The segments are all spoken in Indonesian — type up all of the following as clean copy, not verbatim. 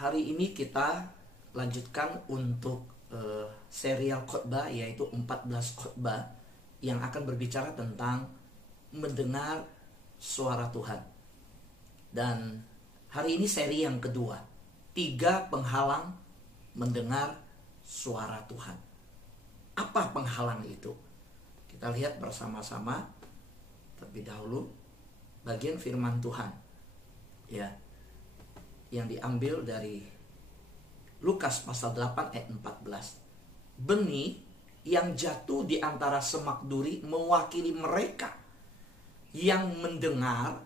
Hari ini kita lanjutkan untuk serial khotbah, yaitu 14 khotbah yang akan berbicara tentang mendengar suara Tuhan. Dan hari ini seri yang kedua, 3 penghalang mendengar suara Tuhan. Apa penghalang itu? Kita lihat bersama-sama terlebih dahulu bagian firman Tuhan, ya, yang diambil dari Lukas pasal 8 ayat 14. Benih yang jatuh di antara semak duri mewakili mereka yang mendengar,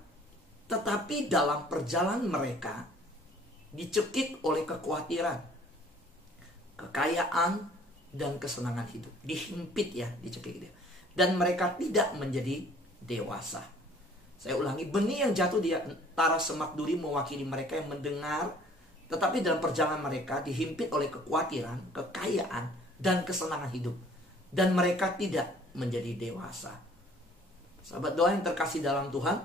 tetapi dalam perjalanan mereka dicekik oleh kekhawatiran, kekayaan, dan kesenangan hidup. Dihimpit, ya, dicekik dia. Dan mereka tidak menjadi dewasa. Saya ulangi, benih yang jatuh di antara semak duri mewakili mereka yang mendengar, tetapi dalam perjalanan mereka dihimpit oleh kekhawatiran, kekayaan, dan kesenangan hidup. Dan mereka tidak menjadi dewasa. Sahabat doa yang terkasih dalam Tuhan,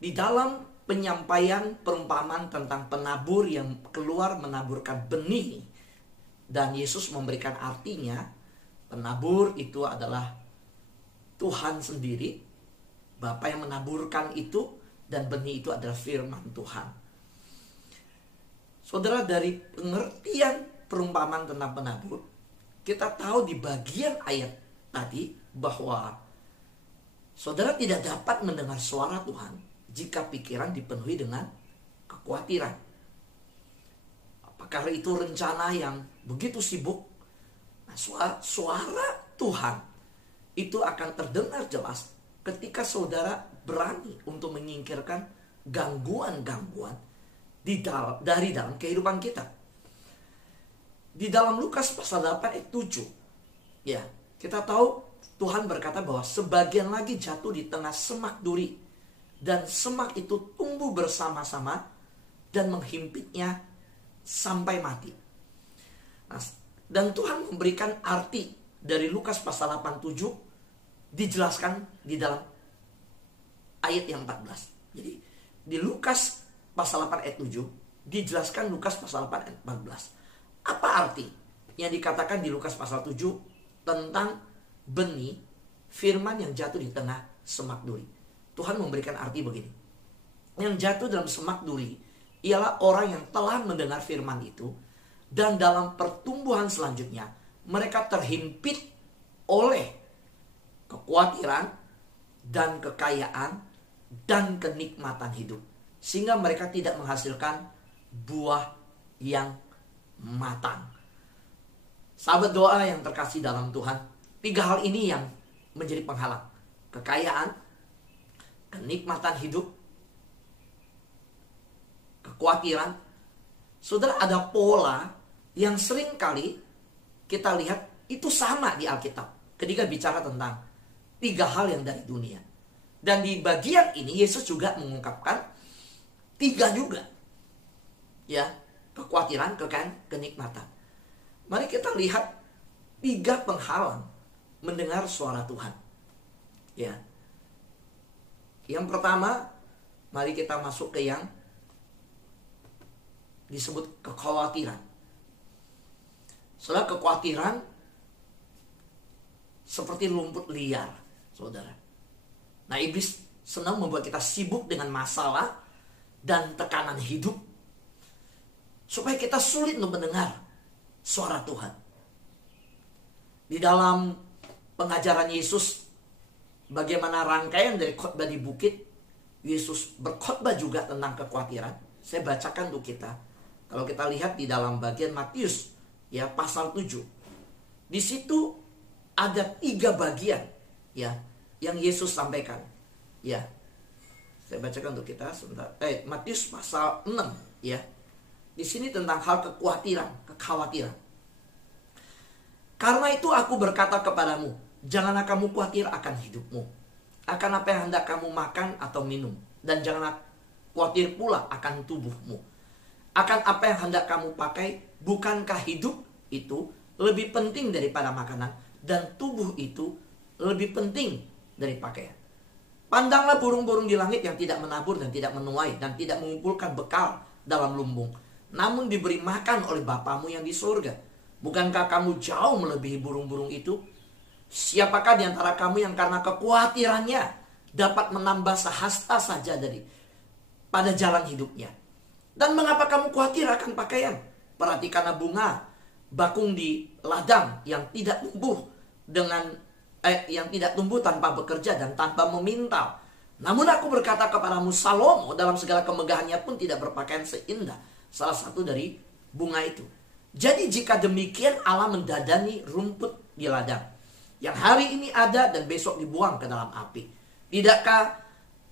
di dalam penyampaian perumpamaan tentang penabur yang keluar menaburkan benih, dan Yesus memberikan artinya, penabur itu adalah Tuhan sendiri, Bapa yang menaburkan itu, dan benih itu adalah firman Tuhan. Saudara, dari pengertian perumpamaan tentang penabur, kita tahu di bagian ayat tadi bahwa saudara tidak dapat mendengar suara Tuhan jika pikiran dipenuhi dengan kekhawatiran. Apakah itu rencana yang begitu sibuk? Nah, suara Tuhan itu akan terdengar jelas ketika saudara berani untuk menyingkirkan gangguan-gangguan dari dalam kehidupan kita. Di dalam Lukas pasal 8 ayat 7, ya, kita tahu Tuhan berkata bahwa sebagian lagi jatuh di tengah semak duri, dan semak itu tumbuh bersama-sama dan menghimpitnya sampai mati. Nah, dan Tuhan memberikan arti dari Lukas pasal 8:7 dijelaskan di dalam ayat yang 14. Jadi di Lukas pasal 8 ayat 7 dijelaskan Lukas pasal 8 ayat 14. Apa arti yang dikatakan di Lukas pasal 7 tentang benih firman yang jatuh di tengah semak duri? Tuhan memberikan arti begini. Yang jatuh dalam semak duri ialah orang yang telah mendengar firman itu, dan dalam pertumbuhan selanjutnya mereka terhimpit oleh kekhawatiran dan kekayaan dan kenikmatan hidup, sehingga mereka tidak menghasilkan buah yang matang. Sahabat doa yang terkasih dalam Tuhan, 3 hal ini yang menjadi penghalang: kekayaan, kenikmatan hidup, kekhawatiran. Saudara, ada pola yang sering kali kita lihat itu sama di Alkitab ketika bicara tentang 3 hal yang dari dunia. Dan di bagian ini Yesus juga mengungkapkan 3 juga, ya, kekhawatiran, kekayaan, kenikmatan. Mari kita lihat 3 penghalang mendengar suara Tuhan, ya. Yang pertama, mari kita masuk ke yang disebut kekhawatiran. Soalnya kekhawatiran seperti rumput liar, saudara. Nah, iblis senang membuat kita sibuk dengan masalah dan tekanan hidup, supaya kita sulit untuk mendengar suara Tuhan. Di dalam pengajaran Yesus, bagaimana rangkaian dari khotbah di bukit, Yesus berkhotbah juga tentang kekhawatiran. Saya bacakan untuk kita. Kalau kita lihat di dalam bagian Matius, ya, pasal 7. Di situ ada 3 bagian, ya, yang Yesus sampaikan. Ya. Saya bacakan untuk kita sebentar. Matius pasal 6, ya. Di sini tentang hal kekhawatiran. Karena itu aku berkata kepadamu, janganlah kamu khawatir akan hidupmu, akan apa yang hendak kamu makan atau minum, dan janganlah khawatir pula akan tubuhmu, akan apa yang hendak kamu pakai. Bukankah hidup itu lebih penting daripada makanan, dan tubuh itu lebih penting dari pakaian? Pandanglah burung-burung di langit yang tidak menabur dan tidak menuai dan tidak mengumpulkan bekal dalam lumbung, namun diberi makan oleh Bapamu yang di surga. Bukankah kamu jauh melebihi burung-burung itu? Siapakah di antara kamu yang karena kekhawatirannya dapat menambah sehasta saja pada jalan hidupnya? Dan mengapa kamu khawatir akan pakaian? Perhatikanlah bunga bakung di ladang yang tidak tumbuh tanpa bekerja dan tanpa memintal. Namun aku berkata kepadamu, Salomo dalam segala kemegahannya pun tidak berpakaian seindah salah satu dari bunga itu. Jadi jika demikian Allah mendadani rumput di ladang, yang hari ini ada dan besok dibuang ke dalam api. Tidakkah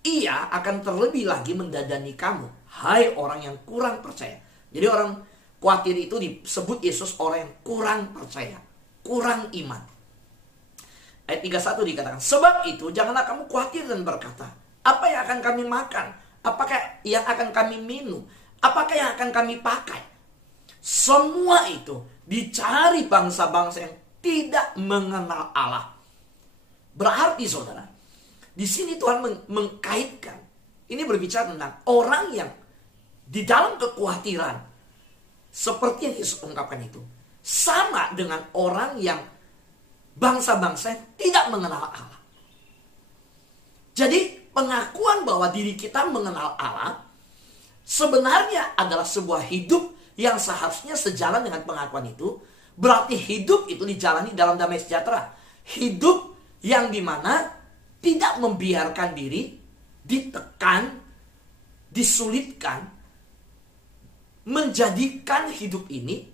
Ia akan terlebih lagi mendadani kamu, hai orang yang kurang percaya? Jadi orang khawatir itu disebut Yesus orang yang kurang percaya, kurang iman. Ayat 31 dikatakan, sebab itu janganlah kamu khawatir dan berkata, apa yang akan kami makan? Apakah yang akan kami minum? Apakah yang akan kami pakai? Semua itu dicari bangsa-bangsa yang tidak mengenal Allah. Berarti saudara, di sini Tuhan mengkaitkan. Ini berbicara tentang orang yang di dalam kekhawatiran, seperti yang Yesus ungkapkan itu, sama dengan orang yang bangsa-bangsa yang tidak mengenal Allah. Jadi pengakuan bahwa diri kita mengenal Allah sebenarnya adalah sebuah hidup yang seharusnya sejalan dengan pengakuan itu. Berarti hidup itu dijalani dalam damai sejahtera. Hidup yang dimana tidak membiarkan diri ditekan, disulitkan, menjadikan hidup ini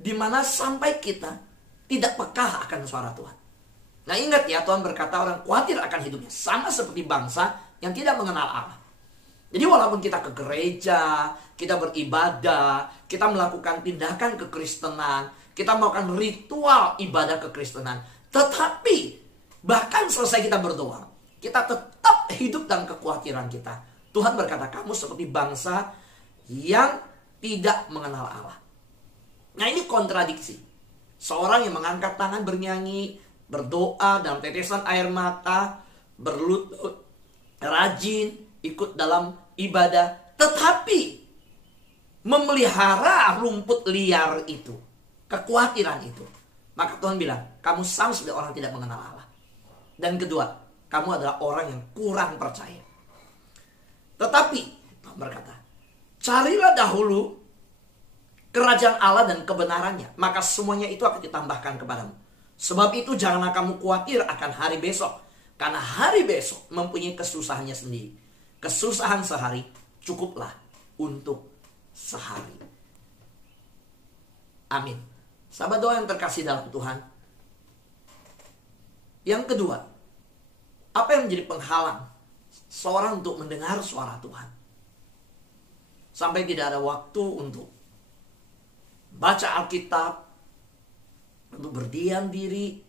dimana sampai kita tidak peka akan suara Tuhan. Nah ingat ya, Tuhan berkata orang khawatir akan hidupnya sama seperti bangsa yang tidak mengenal Allah. Jadi walaupun kita ke gereja, kita beribadah, kita melakukan tindakan kekristenan, kita melakukan ritual ibadah kekristenan, tetapi bahkan selesai kita berdoa, kita tetap hidup dalam kekhawatiran kita. Tuhan berkata, kamu seperti bangsa yang tidak mengenal Allah. Nah ini kontradiksi. Seorang yang mengangkat tangan bernyanyi, berdoa dalam tetesan air mata, berlutut, rajin, ikut dalam ibadah, tetapi memelihara rumput liar itu, kekhawatiran itu. Maka Tuhan bilang, kamu sama seperti orang tidak mengenal Allah. Dan kedua, kamu adalah orang yang kurang percaya. Tetapi Tuhan berkata, carilah dahulu kerajaan Allah dan kebenarannya, maka semuanya itu akan ditambahkan kepadamu. Sebab itu janganlah kamu khawatir akan hari besok, karena hari besok mempunyai kesusahannya sendiri. Kesusahan sehari cukuplah untuk sehari. Amin. Sahabat doa yang terkasih dalam Tuhan. Yang kedua, apa yang menjadi penghalang seorang untuk mendengar suara Tuhan? Sampai tidak ada waktu untuk baca Alkitab, untuk berdiam diri,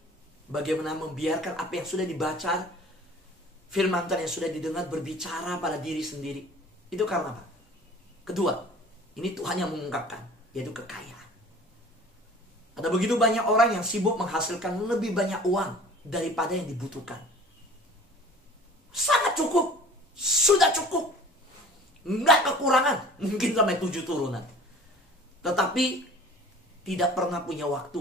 bagaimana membiarkan apa yang sudah dibaca, firman Tuhan yang sudah didengar berbicara pada diri sendiri. Itu karena apa? Kedua, ini Tuhan yang mengungkapkan, yaitu kekayaan. Ada begitu banyak orang yang sibuk menghasilkan lebih banyak uang daripada yang dibutuhkan. Sangat cukup, sudah cukup, nggak kekurangan, mungkin sampai 7 turunan. Tetapi tidak pernah punya waktu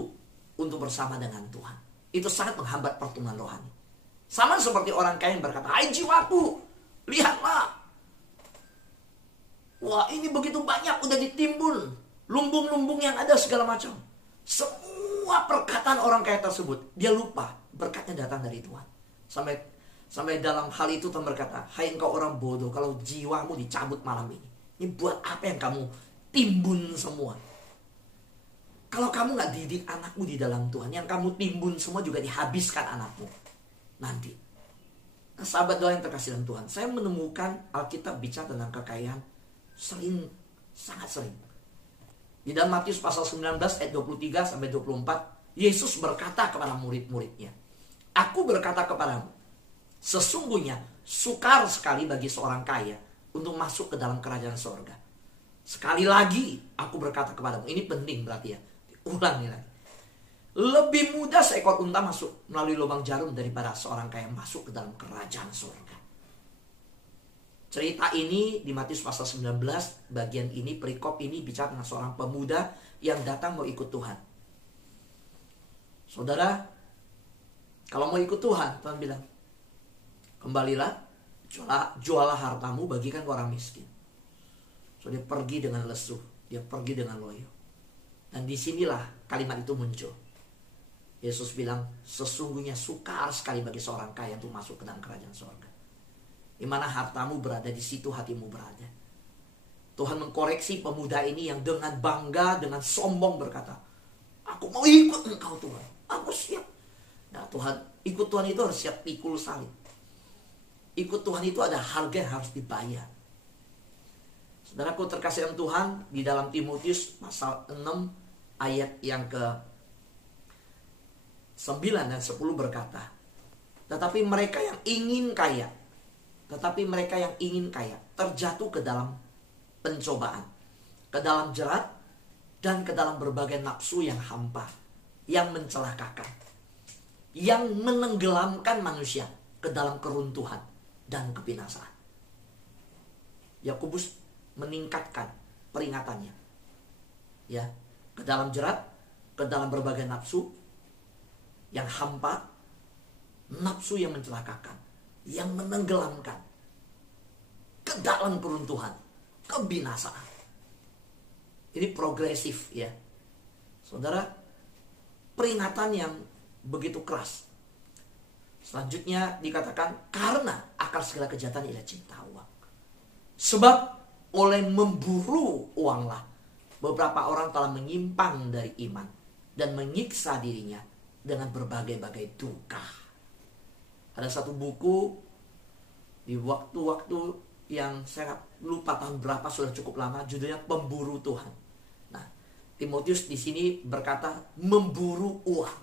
untuk bersama dengan Tuhan. Itu sangat menghambat pertumbuhan rohani. Sama seperti orang kaya yang berkata, hai jiwaku, lihatlah. Wah ini begitu banyak udah ditimbun, lumbung-lumbung yang ada segala macam. Semua perkataan orang kaya tersebut, dia lupa berkatnya datang dari Tuhan. Sampai dalam hal itu Tuhan berkata, hai engkau orang bodoh, kalau jiwamu dicabut malam ini buat apa yang kamu timbun semua? Kalau kamu gak didik anakmu di dalam Tuhan, yang kamu timbun semua juga dihabiskan anakmu nanti. Nah, sahabat doa yang terkasih dalam Tuhan, saya menemukan Alkitab bicara tentang kekayaan sangat sering. Di dalam Matius pasal 19 ayat 23 sampai 24, Yesus berkata kepada murid-muridnya, aku berkata kepadamu, sesungguhnya sukar sekali bagi seorang kaya untuk masuk ke dalam kerajaan sorga. Sekali lagi aku berkata kepadamu, ini penting berarti ya, ulangi lagi. Lebih mudah seekor unta masuk melalui lubang jarum daripada seorang kaya masuk ke dalam kerajaan surga. Cerita ini di Matius pasal 19, bagian ini, perikop ini bicara tentang seorang pemuda yang datang mau ikut Tuhan. Saudara, kalau mau ikut Tuhan, Tuhan bilang, kembalilah, jualah hartamu, bagikan ke orang miskin. So dia pergi dengan lesu, dia pergi dengan loyo. Dan disinilah kalimat itu muncul. Yesus bilang, sesungguhnya sukar sekali bagi seorang kaya untuk masuk ke dalam kerajaan surga. Di mana hartamu berada, di situ hatimu berada. Tuhan mengkoreksi pemuda ini yang dengan bangga, dengan sombong berkata, aku mau ikut engkau Tuhan, aku siap. Nah Tuhan, ikut Tuhan itu harus siap pikul salib. Ikut Tuhan itu ada harga yang harus dibayar. Saudaraku terkasih dalam Tuhan, di dalam Timotius pasal 6 ayat yang ke 9 dan 10 berkata, tetapi mereka yang ingin kaya terjatuh ke dalam pencobaan, ke dalam jerat, dan ke dalam berbagai nafsu yang hampa, yang mencelakakan, yang menenggelamkan manusia ke dalam keruntuhan dan kebinasaan. Yakobus meningkatkan peringatannya, ya, ke dalam jerat, ke dalam berbagai nafsu yang hampa, nafsu yang mencelakakan, yang menenggelamkan ke dalam keruntuhan, kebinasaan. Ini progresif, ya. Saudara, peringatan yang begitu keras. Selanjutnya dikatakan, karena akar segala kejahatan ialah cinta uang. Sebab oleh memburu uanglah beberapa orang telah menyimpang dari iman dan menyiksa dirinya dengan berbagai-bagai duka. Ada satu buku di waktu-waktu yang saya lupa tahun berapa, sudah cukup lama, judulnya Pemburu Tuhan. Nah, Timotius di sini berkata memburu uang.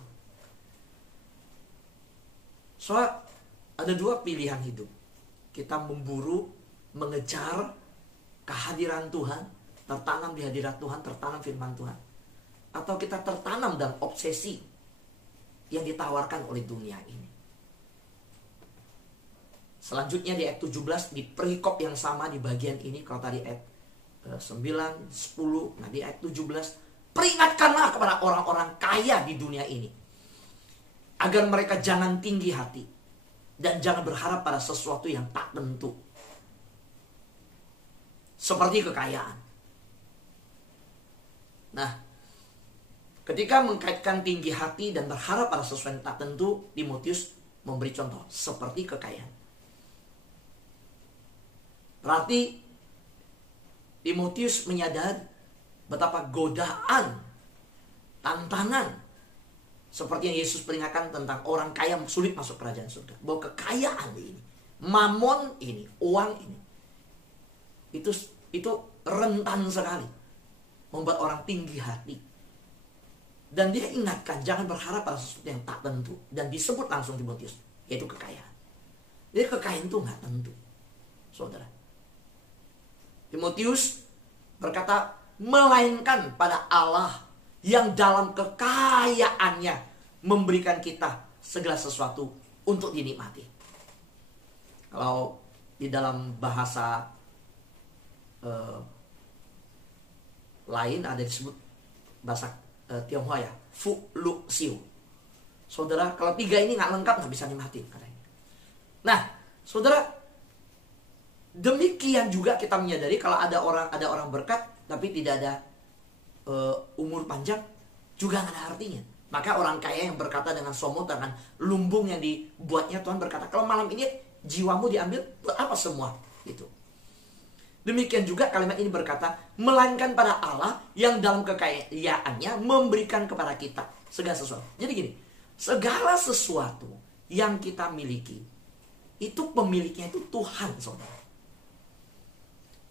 Soalnya ada dua pilihan hidup. Kita memburu, mengejar kehadiran Tuhan, tertanam di hadirat Tuhan, tertanam firman Tuhan. Atau kita tertanam dalam obsesi yang ditawarkan oleh dunia ini. Selanjutnya di ayat 17, di perikop yang sama di bagian ini, kalau tadi ayat 9, 10, nah di ayat 17, peringatkanlah kepada orang-orang kaya di dunia ini, agar mereka jangan tinggi hati, dan jangan berharap pada sesuatu yang tak tentu, seperti kekayaan. Nah, ketika mengkaitkan tinggi hati dan berharap pada sesuatu yang tak tentu, Timotius memberi contoh seperti kekayaan. Berarti Timotius menyadari betapa godaan, tantangan, seperti yang Yesus peringatkan tentang orang kaya sulit masuk kerajaan surga. Bahwa kekayaan ini, mamon ini, uang ini, itu rentan sekali membuat orang tinggi hati. Dan dia ingatkan, jangan berharap pada sesuatu yang tak tentu. Dan disebut langsung Timotius, yaitu kekayaan. Jadi kekayaan itu gak tentu, saudara. Timotius berkata, melainkan pada Allah yang dalam kekayaannya memberikan kita segala sesuatu untuk dinikmati. Kalau di dalam bahasa lain ada disebut bahasa Tionghoa ya, Fu Lu Siu. Saudara, kalau tiga ini nggak lengkap nggak bisa nikmatin katanya. Nah, saudara, demikian juga kita menyadari kalau ada orang berkat tapi tidak ada umur panjang, juga nggak ada artinya. Maka orang kaya yang berkata dengan sombong, dengan lumbung yang dibuatnya, Tuhan berkata, kalau malam ini jiwamu diambil, buat apa semua itu? Demikian juga kalimat ini berkata, melainkan pada Allah yang dalam kekayaannya memberikan kepada kita segala sesuatu. Jadi gini, segala sesuatu yang kita miliki, itu pemiliknya itu Tuhan, saudara.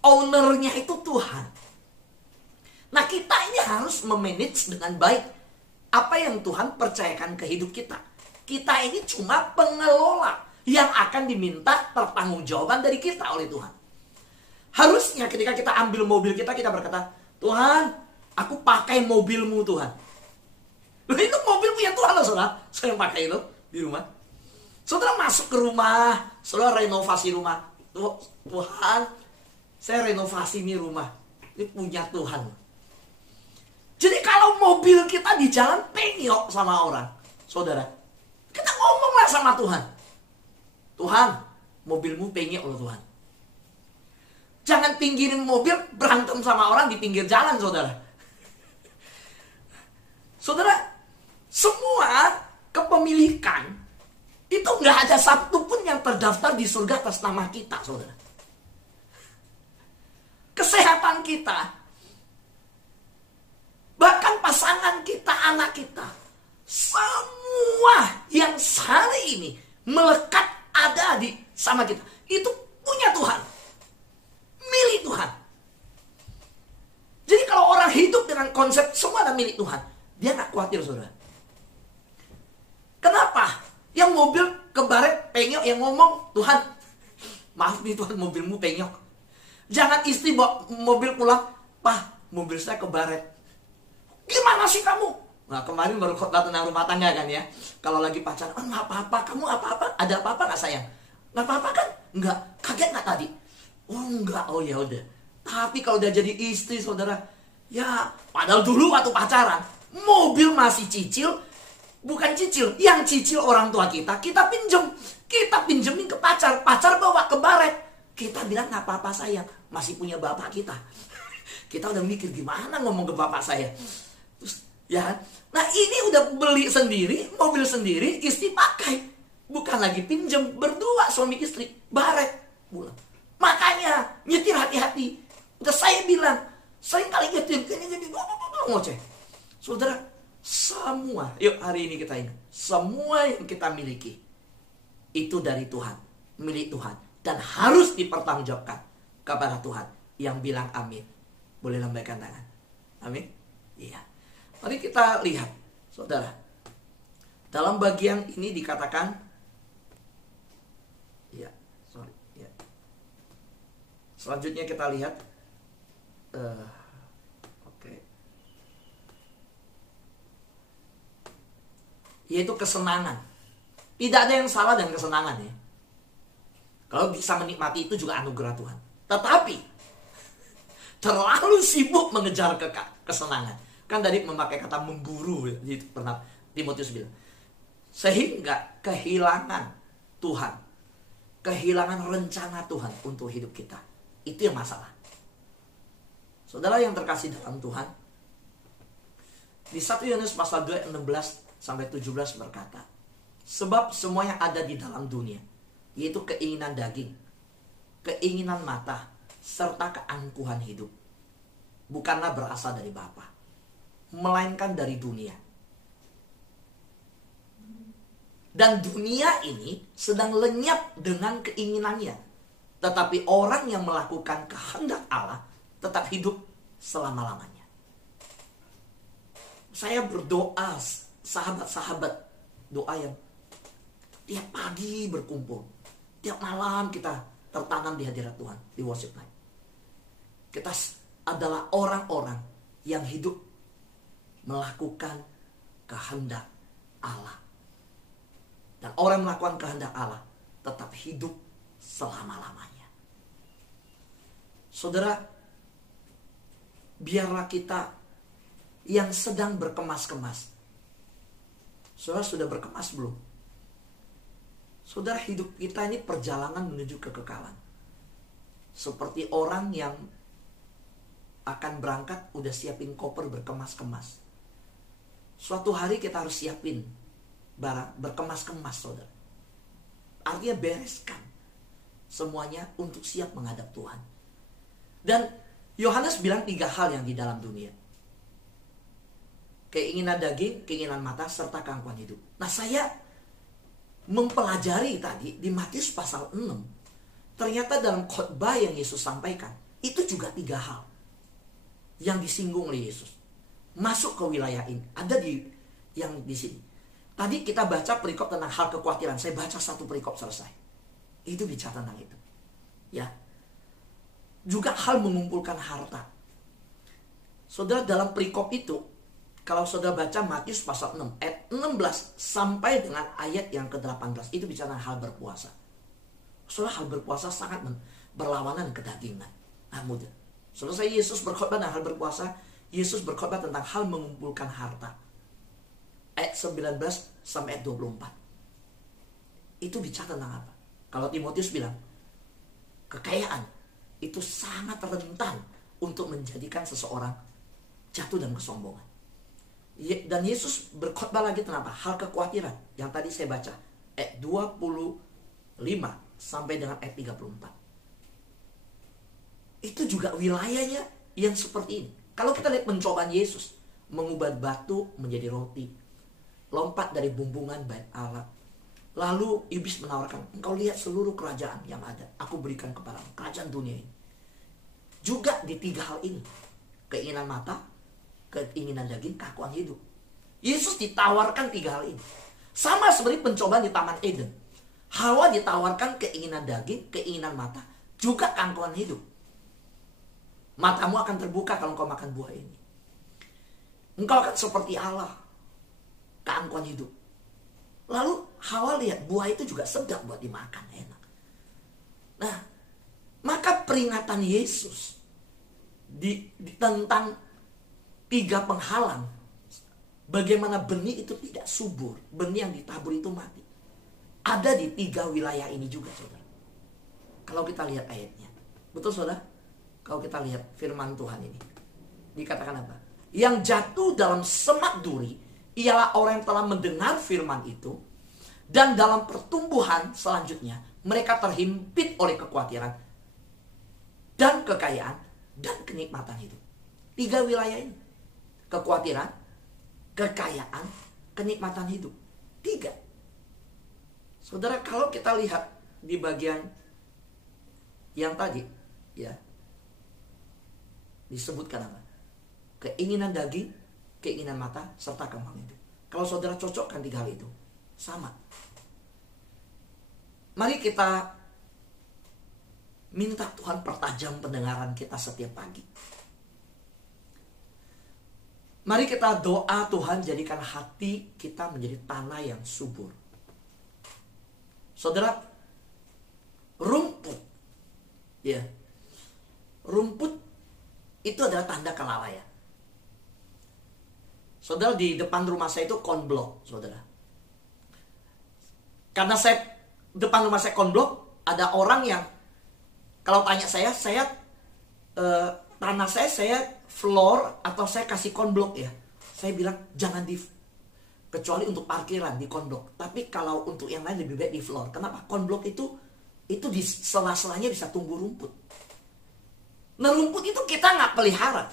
Ownernya itu Tuhan. Nah, kita ini harus memanage dengan baik apa yang Tuhan percayakan ke hidup kita. Kita ini cuma pengelola yang akan diminta pertanggungjawaban dari kita oleh Tuhan. Harusnya ketika kita ambil mobil kita berkata, Tuhan, aku pakai mobilmu Tuhan. Loh, itu mobil punya Tuhan loh, saudara. Saya yang pakai itu di rumah. Saudara masuk ke rumah, saudara renovasi rumah, Tuhan, saya renovasi nih rumah. Ini punya Tuhan. Jadi kalau mobil kita di jalan penyok sama orang, saudara, kita ngomonglah sama Tuhan. Tuhan, mobilmu penyok loh Tuhan. Jangan pinggirin mobil berantem sama orang di pinggir jalan, saudara. Saudara, semua kepemilikan itu nggak ada satu pun yang terdaftar di surga atas nama kita, saudara. Kesehatan kita, bahkan pasangan kita, anak kita, semua yang hari ini melekat ada di sama kita, itu punya Tuhan, milik Tuhan. Jadi kalau orang hidup dengan konsep semua ada milik Tuhan, dia nggak khawatir, saudara. Kenapa? Yang mobil kebaret penyok yang ngomong, Tuhan, maaf nih Tuhan, mobilmu penyok. Jangan istri bawa mobil pulang, Pak, mobil saya kebaret. Gimana sih kamu? Nah, kemarin baru khotbah tentang rumah tangga kan ya. Kalau lagi pacaran, nggak apa-apa, kamu apa-apa? Ada apa-apa nggak sayang? Nggak apa-apa kan? Nggak, kaget nggak tadi? Oh enggak, oh ya udah. Tapi kalau udah jadi istri, saudara, ya padahal dulu waktu pacaran, mobil masih cicil, bukan cicil, yang cicil orang tua kita pinjem. Kita pinjemin ke pacar bawa ke baret. Kita bilang nggak apa-apa sayang, masih punya bapak kita. Kita udah mikir gimana ngomong ke bapak saya. Terus ya, nah ini udah beli sendiri, mobil sendiri, istri pakai. Bukan lagi pinjem, berdua suami istri, baret pulang. Makanya nyetir hati-hati. Udah saya bilang, sering kali nyetir gini ngoceh. Saudara, semua, yuk hari ini kita ingat, semua yang kita miliki itu dari Tuhan, milik Tuhan, dan harus dipertanggungjawabkan kepada Tuhan. Yang bilang amin, boleh lambaikan tangan. Amin. Iya. Mari kita lihat, saudara. Dalam bagian ini dikatakan, ya, sorry, ya. Selanjutnya kita lihat, yaitu kesenangan. Tidak ada yang salah dengan kesenangan ya. Kalau bisa menikmati itu juga anugerah Tuhan. Tetapi terlalu sibuk mengejar kesenangan. Kan tadi memakai kata memburu ya, itu pernah Timotius bilang. Sehingga kehilangan Tuhan, kehilangan rencana Tuhan untuk hidup kita. Itu yang masalah. Saudara yang terkasih dalam Tuhan, di 1 Yohanes pasal 2 16 sampai 17 berkata, sebab semua yang ada di dalam dunia, yaitu keinginan daging, keinginan mata, serta keangkuhan hidup, bukanlah berasal dari Bapa, melainkan dari dunia. Dan dunia ini sedang lenyap dengan keinginannya. Tetapi orang yang melakukan kehendak Allah tetap hidup selama-lamanya. Saya berdoa, sahabat-sahabat, doa yang tiap pagi berkumpul, tiap malam kita tertanam di hadirat Tuhan, di worship night. Kita adalah orang-orang yang hidup melakukan kehendak Allah. Dan orang melakukan kehendak Allah tetap hidup selama-lamanya. Saudara, biarlah kita yang sedang berkemas-kemas. Saudara sudah berkemas belum? Saudara, hidup kita ini perjalanan menuju kekekalan. Seperti orang yang akan berangkat udah siapin koper berkemas-kemas. Suatu hari kita harus siapin barang berkemas-kemas, saudara. Artinya bereskan semuanya untuk siap menghadap Tuhan. Dan Yohanes bilang 3 hal yang di dalam dunia. Keinginan daging, keinginan mata, serta keangkuhan hidup. Nah, saya mempelajari tadi di Matius pasal 6. Ternyata dalam khotbah yang Yesus sampaikan, itu juga 3 hal yang disinggung oleh Yesus. Masuk ke wilayah ini. Ada yang di sini. Tadi kita baca perikop tentang hal kekhawatiran. Saya baca 1 perikop selesai. Itu bicara tentang itu. Ya. Juga hal mengumpulkan harta. Saudara, dalam perikop itu, kalau saudara baca Matius pasal 6, ayat 16 sampai dengan ayat yang ke-18, itu bicara hal berpuasa. Saudara, hal berkuasa sangat berlawanan kedagingan. Nah, mudah. Selesai Yesus berkhotbah tentang hal berkuasa, Yesus berkhotbah tentang hal mengumpulkan harta. Ayat 19 sampai ayat 24. Itu bicara tentang apa? Kalau Timotius bilang, kekayaan itu sangat rentan untuk menjadikan seseorang jatuh dalam kesombongan. Dan Yesus berkhotbah lagi tentang apa? Hal kekhawatiran yang tadi saya baca. Ayat 25 sampai dengan ayat 34. Itu juga wilayahnya yang seperti ini. Kalau kita lihat pencobaan Yesus, mengubah batu menjadi roti, lompat dari bumbungan bait Allah. Lalu iblis menawarkan, engkau lihat seluruh kerajaan yang ada, aku berikan kepadamu, kerajaan dunia ini. Juga di 3 hal ini, keinginan mata, keinginan daging, keakuan hidup. Yesus ditawarkan 3 hal ini. Sama seperti pencobaan di Taman Eden. Hawa ditawarkan keinginan daging, keinginan mata, juga keakuan hidup. Matamu akan terbuka kalau engkau makan buah ini. Engkau akan seperti Allah. Keangkuhan hidup. Lalu Hawa lihat buah itu juga sedap buat dimakan, enak. Nah, maka peringatan Yesus tentang 3 penghalang, bagaimana benih itu tidak subur, benih yang ditabur itu mati, ada di 3 wilayah ini juga, saudara. Kalau kita lihat ayatnya, betul saudara? Kalau kita lihat firman Tuhan ini, dikatakan apa? Yang jatuh dalam semak duri ialah orang yang telah mendengar firman itu, dan dalam pertumbuhan selanjutnya mereka terhimpit oleh kekhawatiran dan kekayaan dan kenikmatan hidup. 3 wilayah ini, kekhawatiran, kekayaan, kenikmatan hidup. 3. Saudara, kalau kita lihat di bagian yang tadi, ya, disebutkan apa? Keinginan daging, keinginan mata, serta keangkuhan hidup. Kalau saudara cocokkan 3 hal itu, sama. Mari kita minta Tuhan pertajam pendengaran kita setiap pagi. Mari kita doa Tuhan jadikan hati kita menjadi tanah yang subur. Saudara, rumput, ya, rumput itu adalah tanda kelalaian. Saudara, di depan rumah saya itu konblok, saudara. Karena depan rumah saya konblok, ada orang yang kalau tanya saya tanah saya floor atau saya kasih konblok ya. Saya bilang jangan kecuali untuk parkiran di konblok. Tapi kalau untuk yang lain lebih baik di floor. Kenapa? Konblok itu di sela-selanya bisa tumbuh rumput. Nah, rumput itu kita nggak pelihara.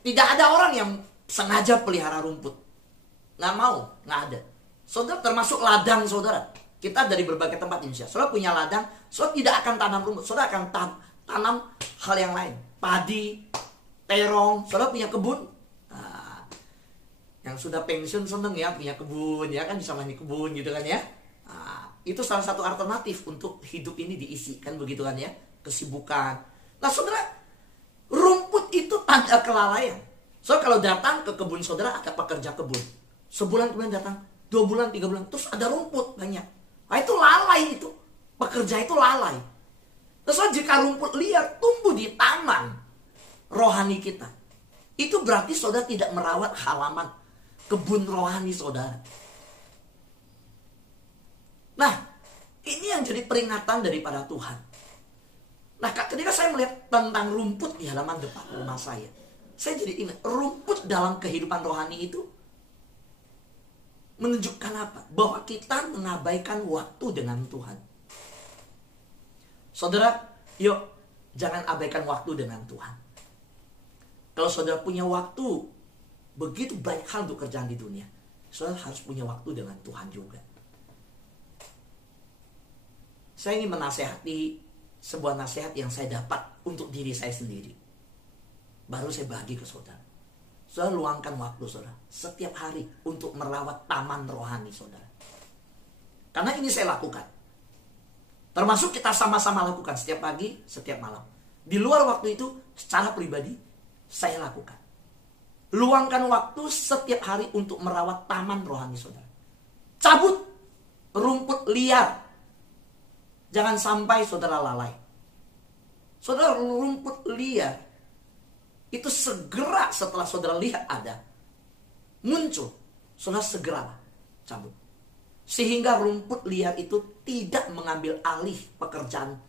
Tidak ada orang yang sengaja pelihara rumput. Nggak mau, nggak ada. Saudara, termasuk ladang saudara. Kita dari berbagai tempat di Indonesia. Saudara punya ladang, saudara tidak akan tanam rumput. Saudara akan tanam hal yang lain. Padi, terong. Saudara punya kebun. Nah, yang sudah pensiun seneng ya punya kebun. Ya kan bisa main di kebun gitu kan ya. Nah, itu salah satu alternatif untuk hidup ini diisi, kan begitu kan ya, kesibukan. Nah saudara, rumput itu tanda kelalaian. So kalau datang ke kebun saudara ada pekerja kebun, sebulan kemudian datang, 2 bulan, 3 bulan, terus ada rumput banyak. Nah itu lalai, itu pekerja itu lalai. Terus jika rumput liar tumbuh di taman rohani kita, itu berarti saudara tidak merawat halaman kebun rohani saudara. Nah, ini yang jadi peringatan daripada Tuhan. Nah, ketika saya melihat tentang rumput di halaman depan rumah saya jadi ingat, rumput dalam kehidupan rohani itu menunjukkan apa? Bahwa kita mengabaikan waktu dengan Tuhan. Saudara, yuk, jangan abaikan waktu dengan Tuhan. Kalau saudara punya waktu, begitu banyak hal untuk kerjaan di dunia, saudara harus punya waktu dengan Tuhan juga. Saya ingin menasehati sebuah nasihat yang saya dapat untuk diri saya sendiri. Baru saya bagi ke saudara. Saudara luangkan waktu saudara setiap hari untuk merawat taman rohani saudara. Karena ini saya lakukan. Termasuk kita sama-sama lakukan setiap pagi, setiap malam. Di luar waktu itu secara pribadi saya lakukan. Luangkan waktu setiap hari untuk merawat taman rohani saudara. Cabut rumput liar. Jangan sampai saudara lalai. Saudara, rumput liar itu segera setelah saudara lihat ada, muncul, saudara segera cabut. Sehingga rumput liar itu tidak mengambil alih pekerjaan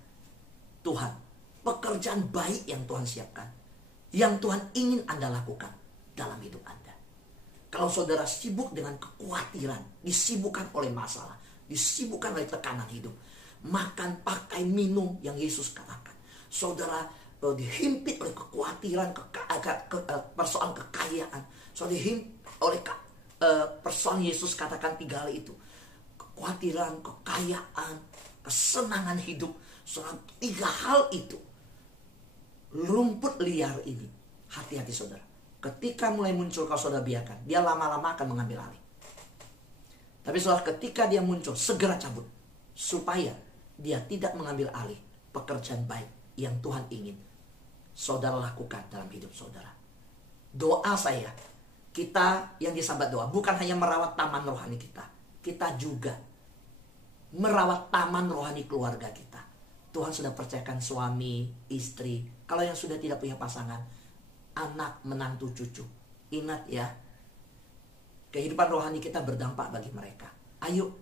Tuhan. Pekerjaan baik yang Tuhan siapkan. Yang Tuhan ingin Anda lakukan dalam hidup Anda. Kalau saudara sibuk dengan kekhawatiran, disibukkan oleh masalah, disibukkan oleh tekanan hidup, makan, pakai, minum yang Yesus katakan. Saudara dihimpit oleh kekhawatiran, persoalan kekayaan. Saudara dihimpit oleh persoalan Yesus katakan 3 hal itu. Kekhawatiran, kekayaan, kesenangan hidup. Saudara, 3 hal itu. Rumput liar ini. Hati-hati saudara. Ketika mulai muncul kalau saudara biarkan, dia lama-lama akan mengambil alih. Tapi saudara, ketika dia muncul, segera cabut. Supaya dia tidak mengambil alih pekerjaan baik yang Tuhan ingin saudara lakukan dalam hidup saudara. Doa saya, kita yang di Sahabat Doa bukan hanya merawat taman rohani kita, kita juga merawat taman rohani keluarga kita. Tuhan sudah percayakan suami, istri, kalau yang sudah tidak punya pasangan, anak, menantu, cucu. Ingat ya, kehidupan rohani kita berdampak bagi mereka. Ayo,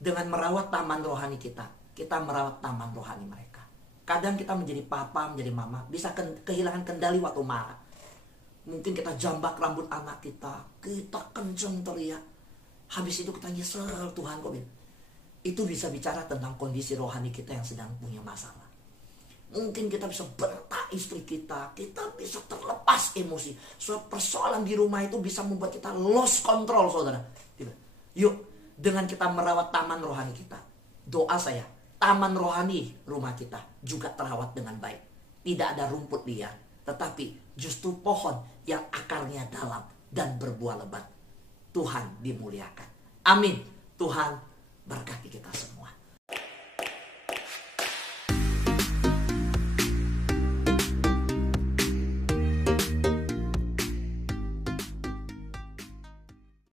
dengan merawat taman rohani kita, kita merawat taman rohani mereka. Kadang kita menjadi papa, menjadi mama, bisa kehilangan kendali waktu marah. Mungkin kita jambak rambut anak kita kenceng teriak. Habis itu kita nyesel, Tuhan kok. Itu bisa bicara tentang kondisi rohani kita yang sedang punya masalah. Mungkin kita bisa bentak istri kita bisa terlepas emosi. Persoalan di rumah itu bisa membuat kita lost control, saudara. Yuk, dengan kita merawat taman rohani kita, doa saya, taman rohani rumah kita juga terawat dengan baik. Tidak ada rumput liar, tetapi justru pohon yang akarnya dalam dan berbuah lebat. Tuhan dimuliakan. Amin. Tuhan berkati kita semua.